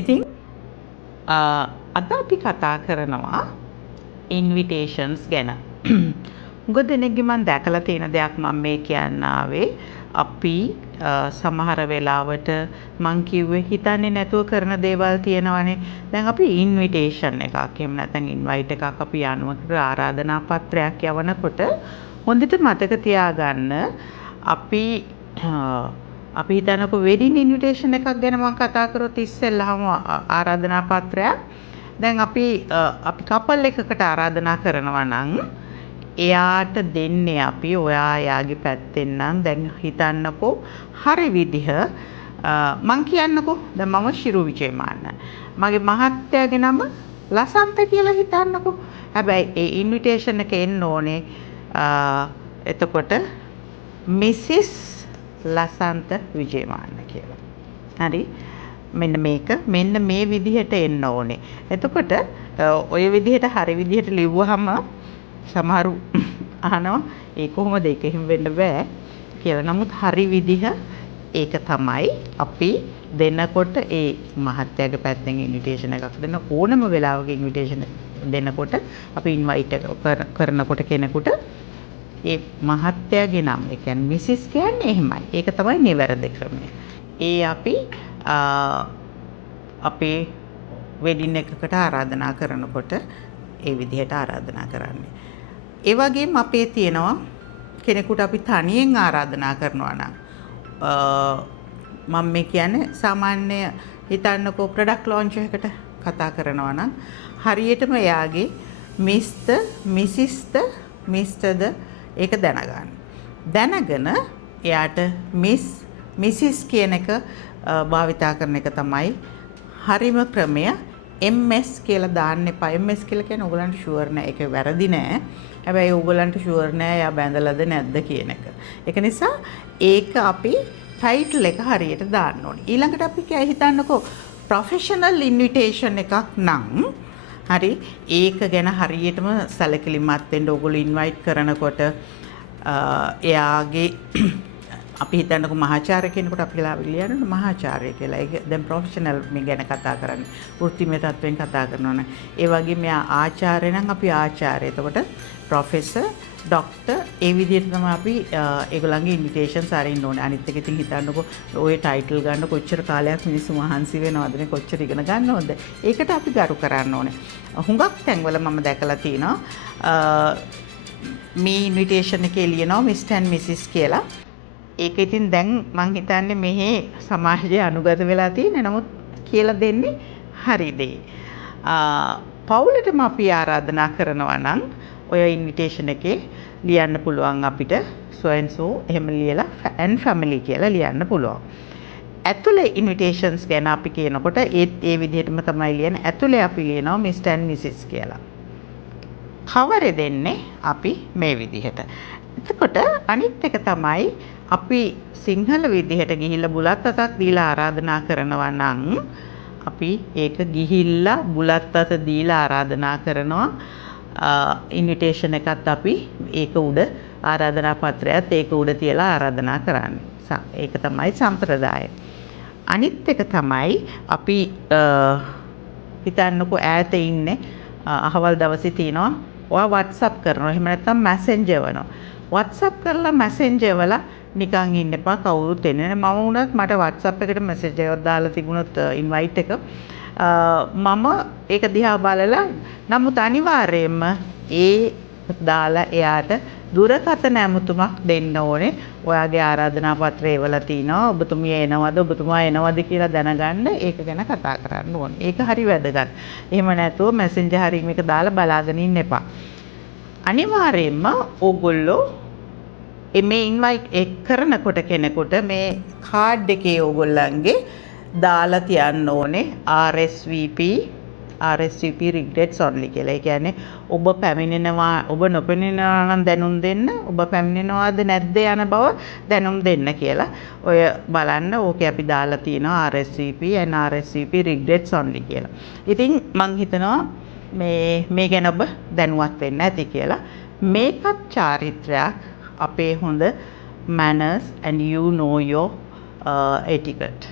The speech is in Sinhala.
ඉතින් අද අපි කතා කරනවා ඉන්විටේෂන්ස් ගැන. හුඟ දෙනෙක්ගේ මම දැකලා තියෙන දෙයක් මම මේ කියන්න ආවේ. අපි සමහර වෙලාවට මං කිව්වේ හිතන්නේ නැතුව කරන දේවල් තියෙනවනේ. දැන් අපි ඉන්විටේෂන් එකක් එහෙම නැත්නම් ඉන්වයිට් එකක් අපි යනකොට ආරාධනා පත්‍රයක් යවනකොට හොඳට මතක තියාගන්න අපි අපි හිතනකො වෙඩින් ඉන්විටේෂන් එකක් ගැන මම කතා කරොත් ඉස්සෙල්ලාම ආරාධනා පත්‍රයක්. දැන් අපි කපල් එකකට ආරාධනා කරනවා නම් එයාට දෙන්නේ අපි ඔයා එයාගේ පැත්තෙන් නම් දැන් හිතන්නකෝ හරි විදිහ මං කියන්නකෝ දැන් මම ශිරු විජේමාන්න මගේ මහත්තයාගේ නම ලසන්ත කියලා හිතන්නකෝ. හැබැයි ඒ ඉන්විටේෂන් එක එන්න ඕනේ එතකොට මිසිස් ලසන්ත විජේමාන්න කියලා. හරි මෙන්න මේ විදිහට එන්න ඕනේ. එතකොට ඔය විදිහට හරි විදිහට ලිව්වහම සමහරු අහනවා ඒ කොහොමද ඒක එහෙම වෙන්න බෑ කියලා. නමුත් හරි විදිහ ඒක තමයි අපි දෙනකොට ඒ මහත්තයාගේ පැත්තෙන් ඉන්විටේෂන් එකක් දෙන ඕනම වෙලාවක ඉන්විටේෂන් දෙනකොට අපි ඉන්වයිට් එක කරනකොට කෙනෙකුට ඒ මහත්තයාගේ නම ඒ කියන්නේ මිසිස් කියන්නේ එහෙමයි. ඒක තමයි නිවැරදි ක්‍රමය. ඒ අපි අපේ වෙඩින් එකකට ආරාධනා කරනකොට ඒ විදිහට ආරාධනා කරන්නේ. ඒ වගේම අපේ තියෙනවා කෙනෙකුට අපි තනියෙන් ආරාධනා කරනවා නම් මම මේ කියන්නේ සාමාන්‍ය හිතන්නකෝ ප්‍රොඩක්ට් ලොන්ච් එකකට කතා කරනවා නම් හරියටම එයාගේ මිස්ටර් මිසිස්ද මිස්ටර්ද ඒක දැනගන්න. දැනගෙන එයාට මිසිස් කියන එක භාවිතා කරන එක තමයි හරිම ක්‍රමය. MS කියලා දාන්න එපා. MS කියලා කියන්නේ ඕගලන්ට ෂුවර් නෑ. ඒක වැරදි නෑ. හැබැයි ඕගලන්ට ෂුවර් නෑ එයා බැඳලාද නැද්ද කියන එක. ඒක නිසා ඒක අපි ටයිටල් එක හරියට දාන්න ඕනේ. ඊළඟට අපි හිතන්නකෝ ප්‍රොෆෙෂනල් ඉන්විටේෂන් එකක් නම් හරි ඒක ගැන හරියටම සැලකිලිමත් වෙන්න ඕගොල්ලෝ ඉන්වයිට් කරනකොට එයාගේ අපි හිතන්නකො මහාචාර්ය කෙනෙකුට අපි ලියන්න මහාචාර්ය කියලා. ඒක දැන් ප්‍රොෆෙෂනල් මේ ගැන කතා කරන්නේ. වෘත්තිමය තත්වෙන් කතා කරනවා නම් ඒ වගේ මෙයා ආචාර්ය නම් අපි ආචාර්ය. එතකොට ප්‍රොෆෙසර්, ડોක්ටර් ඒ විදිහට තමයි අපි ඒගොල්ලන්ගේ ඉන්විටේෂන්ස් අරින්න ඕනේ. අනිත් එක ඉතින් හිතන්නකො ඔය ටයිටල් ගන්න කොච්චර කාලයක් මිනිස්සු මහන්සි වෙනවද නේ කොච්චර ඉගෙන ගන්නවද? ඒකට අපි ගරු කරන්න ඕනේ. හුඟක් තැන්වල මම දැකලා තියෙනවා මේ ඉන්විටේෂන් එකේ ලියනවා මිස්ටර් ඇන්ඩ් මිසිස් කියලා. ඒක ඉතින් දැන් මං හිතන්නේ මෙහි සමාජයේ අනුගත වෙලා තියෙන. නමුත් කියලා දෙන්නේ හරි දේ. පවුලටම අපි ආරාධනා කරනවා නම් ඔය ඉන්විටේෂන් එකේ ලියන්න පුළුවන් අපිට so and so එහෙම ලියලා and family කියලා ලියන්න පුළුවන්. ඇතුලේ ඉන්විටේෂන්ස් ගැන අපි කියනකොට ඒ විදිහටම තමයි ලියන්නේ. ඇතුලේ අපි ලියනවා මිස්ටර් ඇන්ඩ් මිසිස් කියලා. කවරේ දෙන්නේ අපි මේ විදිහට. එතකොට අනිත් එක තමයි අපි සිංහල විදිහට ගිහිල්ලා බුලත් අතක් දීලා ආරාධනා කරනවා නම් අපි ඒක ගිහිල්ලා බුලත් අත දීලා ආරාධනා කරනවා. ඉන්විටේෂන් එකත් අපි ඒක උඩ ආරාධනා පත්‍රයත් ඒක උඩ තියලා ආරාධනා කරන්නේ. ඒක තමයි සම්ප්‍රදාය. අනිත් එක තමයි අපි හිතන්නකෝ ඈත ඉන්නේ අහවල් දවසේ තියෙනවා ඔයා WhatsApp කරනවා. එහෙම නැත්නම් Messenger වනවා. WhatsApp කරලා Messenger වල නිකන් ඉන්න එපා කවුරුත් එන්නේ නැහැ. මම වුණත් මට WhatsApp එකට message එකක් දාලා තිබුණොත් invite එක මම ඒක දිහා බලලා නමුත් අනිවාර්යයෙන්ම ඒ දාලා එයාට දුරකථන ඇමතුමක් දෙන්න ඕනේ. ඔයාගේ ආරාධනා පත්‍රය එවලා තිනවා. ඔබතුමිය එනවද ඔබතුමා එනවද කියලා දැනගන්න ඒක ගැන කතා කරන්න ඕනේ. ඒක හරි වැදගත්. එහෙම නැතුව Messenger හරි මේක දාලා බලාගෙන ඉන්න එපා. අනිවාර්යයෙන්ම ඕගොල්ලෝ මේ ඉන්වයිට් එක කරනකොට කෙනෙකුට මේ කාඩ් එකේ ඕගොල්ලන්ගේ දාලා තියන්න ඕනේ RSVP regrets only කියලා. ඒ කියන්නේ ඔබ පැමිණෙනවා ඔබ නොපැමිණෙනවා නම් දැනුම් දෙන්න, ඔබ පැමිණෙනවාද නැද්ද යන බව දැනුම් දෙන්න කියලා. ඔය බලන්න ඕකේ අපි දාලා තියෙනවා RSVP and RSVP regrets only කියලා. ඉතින් මං හිතනවා මේ ගැන ඔබ දැනුවත් වෙන්න ඇති කියලා. මේකත් චාරිත්‍රයක් අපේ හොඳ manners and you know your etiquette.